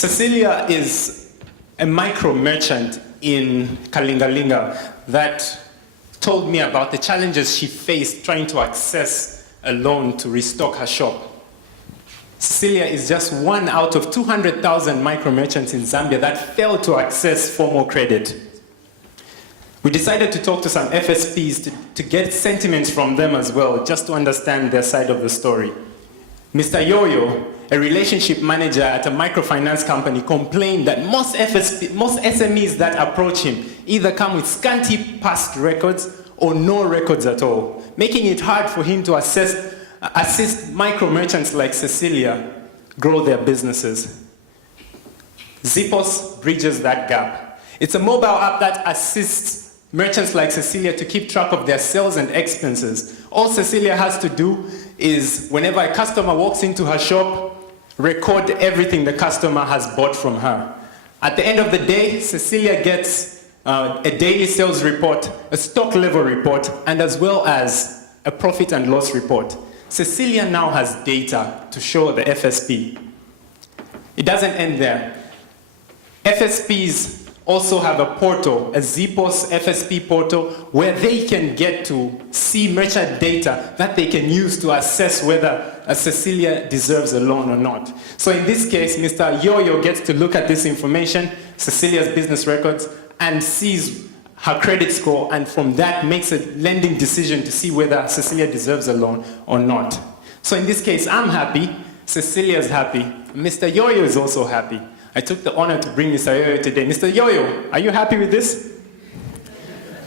Cecilia is a micro merchant in Kalingalinga that told me about the challenges she faced trying to access a loan to restock her shop. Cecilia is just one out of 200,000 micro merchants in Zambia that failed to access formal credit. We decided to talk to some FSPs to get sentiments from them as well, just to understand their side of the story. Mr. Yoyo, a relationship manager at a microfinance company, complained that most SMEs that approach him either come with scanty past records or no records at all, making it hard for him to assist micro merchants like Cecilia grow their businesses. Zipos bridges that gap. It's a mobile app that assists merchants like Cecilia to keep track of their sales and expenses. All Cecilia has to do is, whenever a customer walks into her shop, record everything the customer has bought from her. At the end of the day, Cecilia gets a daily sales report, a stock level report, and as well as a profit and loss report. Cecilia now has data to show the FSP. It doesn't end there. FSPs also have a portal, a Zipos FSP portal, where they can get to see merchant data that they can use to assess whether a Cecilia deserves a loan or not. So in this case, Mr. Yoyo gets to look at this information, Cecilia's business records, and sees her credit score, and from that makes a lending decision to see whether Cecilia deserves a loan or not. So in this case, I'm happy, Cecilia's happy, Mr. Yoyo is also happy. I took the honor to bring Mr. Yoyo today. Mr. Yoyo, are you happy with this?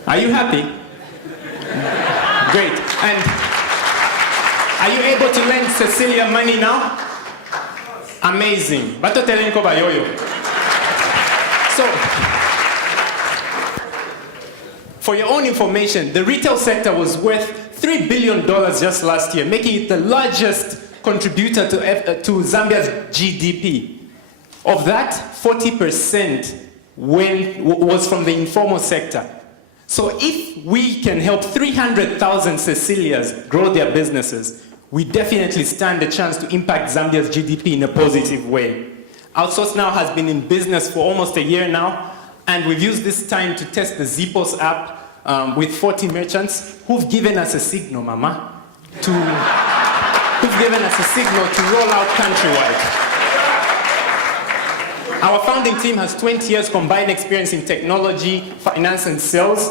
Are you happy? Great. And are you able to lend Cecilia money now? Amazing. Bato telenko ba Yoyo. So, for your own information, the retail sector was worth $3 billion just last year, making it the largest contributor to Zambia's GDP. Of that, 40% was from the informal sector. So if we can help 300,000 Cecilias grow their businesses, we definitely stand a chance to impact Zambia's GDP in a positive way. Outsource now has been in business for almost a year now, and we've used this time to test the Zipos app with 40 merchants who've given us a signal, Mama, who've given us a signal to roll out countrywide. Our founding team has 20 years combined experience in technology, finance, and sales.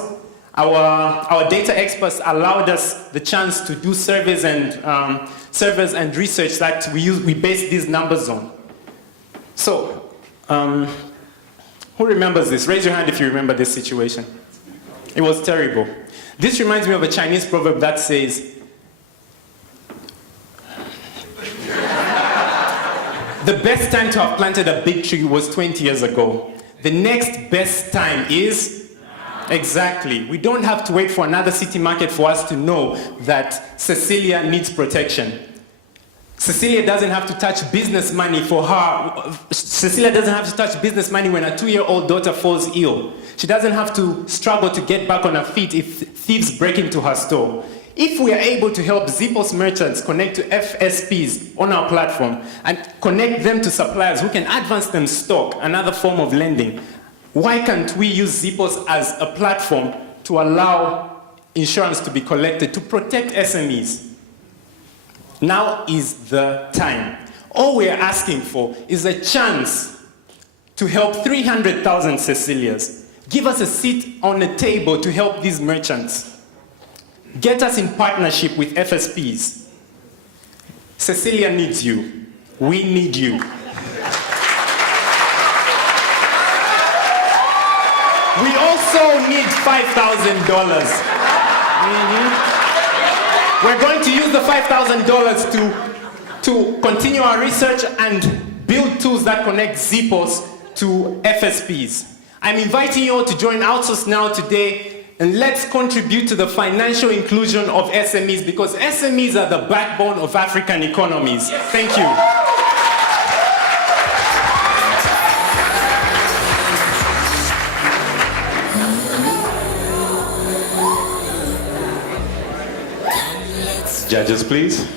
Our data experts allowed us the chance to do surveys and research that we base these numbers on. So, who remembers this? Raise your hand if you remember this situation. It was terrible. This reminds me of a Chinese proverb that says, the best time to have planted a big tree was 20 years ago. The next best time is? Exactly. We don't have to wait for another city market for us to know that Cecilia needs protection. Cecilia doesn't have to touch business money for her. Cecilia doesn't have to touch business money when a 2-year-old daughter falls ill. She doesn't have to struggle to get back on her feet if thieves break into her store. If we are able to help Zipos merchants connect to FSPs on our platform and connect them to suppliers who can advance them stock, another form of lending, why can't we use Zipos as a platform to allow insurance to be collected to protect SMEs? Now is the time. All we are asking for is a chance to help 300,000 Cecilias. Give us a seat on the table to help these merchants. Get us in partnership with FSPs. Cecilia needs you. We need you. We also need $5,000. We're going to use the $5,000 to continue our research and build tools that connect Zipos to FSPs. I'm inviting you all to join Outsource now today, and let's contribute to the financial inclusion of SMEs, because SMEs are the backbone of African economies. Thank you. Judges, please.